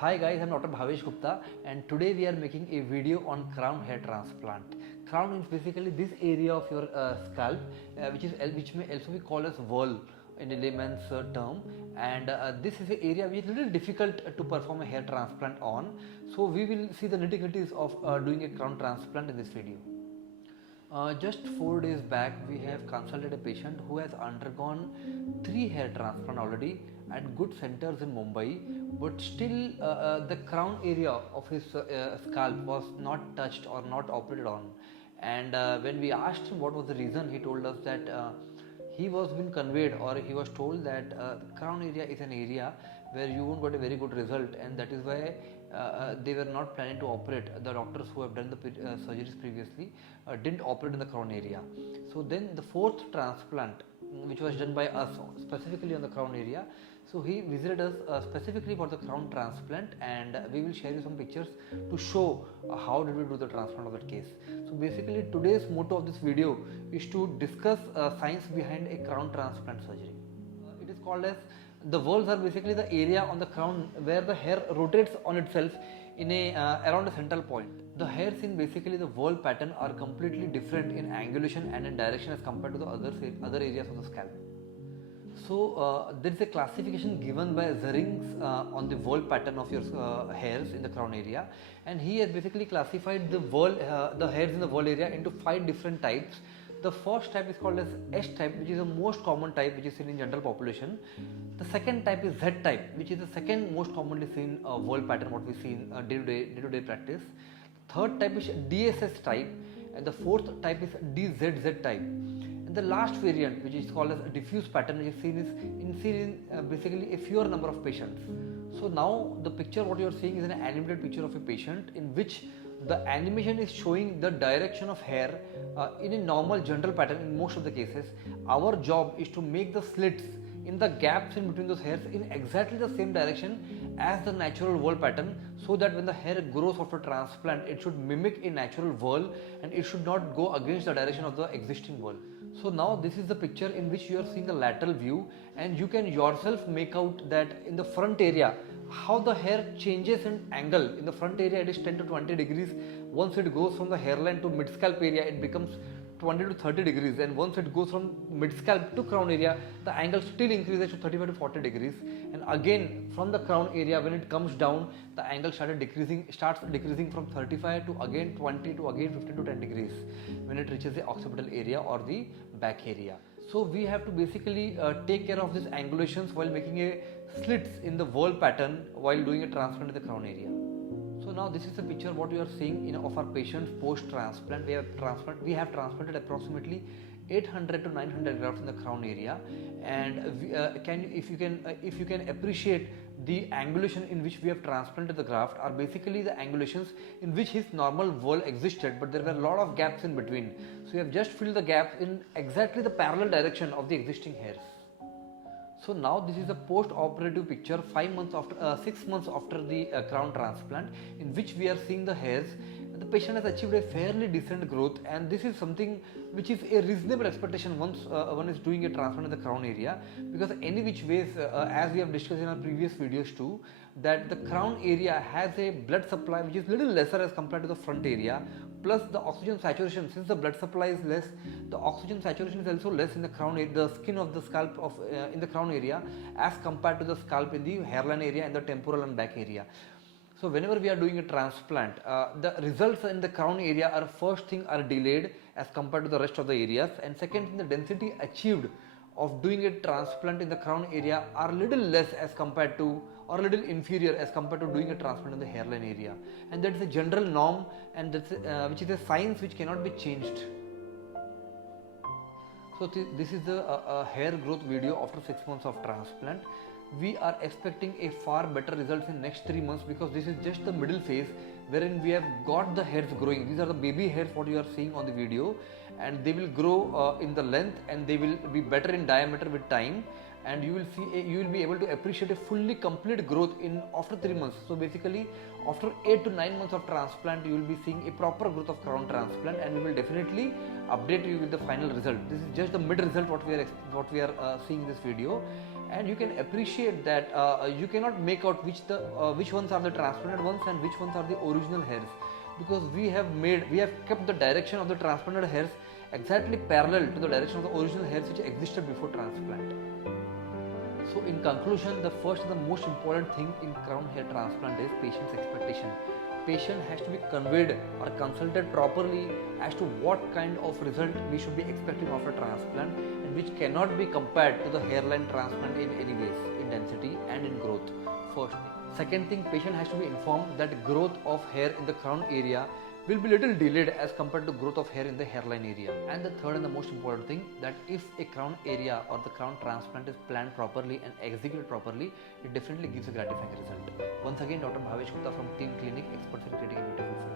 Hi guys, I'm Dr. Bhavesh Gupta and today we are making a video on crown hair transplant. Crown is basically this area of your scalp which may also be called as whorl in a layman's term, and this is an area which is a little difficult to perform a hair transplant on. So we will see the nitty-gritties of doing a crown transplant in this video. Just 4 days back, we have consulted a patient who has undergone 3 hair transplant already at good centers in Mumbai, but still the crown area of his scalp was not touched or not operated on. And when we asked him what was the reason, he told us that he was being conveyed, or he was told that crown area is an area where you won't get a very good result, and that is why they were not planning to operate. The doctors who have done the surgeries previously didn't operate in the crown area. So then the 4th transplant, which was done by us specifically on the crown area, so he visited us specifically for the crown transplant, and we will share you some pictures to show how did we do the transplant of that case. So basically today's motto of this video is to discuss science behind a crown transplant surgery. It is called as, the whorls are basically the area on the crown where the hair rotates on itself in a around a central point. The hairs in basically the whorl pattern are completely different in angulation and in direction as compared to the other areas of the scalp. So there is a classification given by Zerings on the whorl pattern of your hairs in the crown area, and he has basically classified the hairs in the whorl area into 5 different types. The first type is called as S type, which is the most common type which is seen in general population. The second type is Z type, which is the second most commonly seen whorl pattern what we see in day-to-day practice. Third type is DSS type, and the fourth type is DZZ type. And the last variant, which is called as a diffuse pattern, which is seen in basically a fewer number of patients. So now the picture what you are seeing is an animated picture of a patient in which the animation is showing the direction of hair in a normal general pattern in most of the cases. Our job is to make the slits in the gaps in between those hairs in exactly the same direction as the natural whorl pattern, so that when the hair grows after transplant, it should mimic a natural whorl and it should not go against the direction of the existing whorl. So now this is the picture in which you are seeing the lateral view, and you can yourself make out that in the front area how the hair changes in angle. In the front area it is 10 to 20 degrees. Once it goes from the hairline to mid scalp area, it becomes 20 to 30 degrees, and once it goes from mid scalp to crown area, the angle still increases to 35 to 40 degrees. And again from the crown area, when it comes down, the angle starts decreasing from 35 to again 20 to again 15 to 10 degrees when it reaches the occipital area or the back area. So we have to basically take care of these angulations while making a slits in the whorl pattern while doing a transplant in the crown area. So now this is the picture what you are seeing of our patients post transplant. We have transplanted approximately 800 to 900 grafts in the crown area, and if you can appreciate the angulation in which we have transplanted the graft are basically the angulations in which his normal whorl existed, but there were a lot of gaps in between. So we have just filled the gaps in exactly the parallel direction of the existing hairs. So now this is a post-operative picture 6 months after the crown transplant, in which we are seeing the hairs. The patient has achieved a fairly decent growth, and this is something which is a reasonable expectation once one is doing a transplant in the crown area, because any which ways, as we have discussed in our previous videos too, that the crown area has a blood supply which is little lesser as compared to the front area, plus the oxygen saturation, since the blood supply is less, the oxygen saturation is also less in the crown area, the skin of the scalp in the crown area as compared to the scalp in the hairline area and the temporal and back area. So whenever we are doing a transplant, the results in the crown area are first thing are delayed as compared to the rest of the areas, and second thing, the density achieved of doing a transplant in the crown area are little less as compared to, or little inferior as compared to doing a transplant in the hairline area, and that is a general norm, and that's which is a science which cannot be changed. So this is the hair growth video after 6 months of transplant. We are expecting a far better results in next 3 months, because this is just the middle phase wherein we have got the hairs growing. These are the baby hairs what you are seeing on the video, and they will grow in the length, and they will be better in diameter with time. and you will see you will be able to appreciate a fully complete growth in after 3 months. So basically after 8 to 9 months of transplant you will be seeing a proper growth of crown transplant, and we will definitely update you with the final result. This is just the mid result what we are seeing this video, and you can appreciate that you cannot make out which ones are the transplanted ones and which ones are the original hairs, because we have kept the direction of the transplanted hairs exactly parallel to the direction of the original hairs which existed before transplant. So in conclusion, the first and the most important thing in crown hair transplant is patient's expectation. Patient has to be conveyed or consulted properly as to what kind of result we should be expecting after transplant, and which cannot be compared to the hairline transplant in any ways, in density and in growth. First thing. Second thing, patient has to be informed that growth of hair in the crown area will be little delayed as compared to growth of hair in the hairline area. And the third and the most important thing, that if a crown area or the crown transplant is planned properly and executed properly, it definitely gives a gratifying result. Once again, Dr. Bhavesh Gupta from Team Clinic, experts in creating a beautiful face.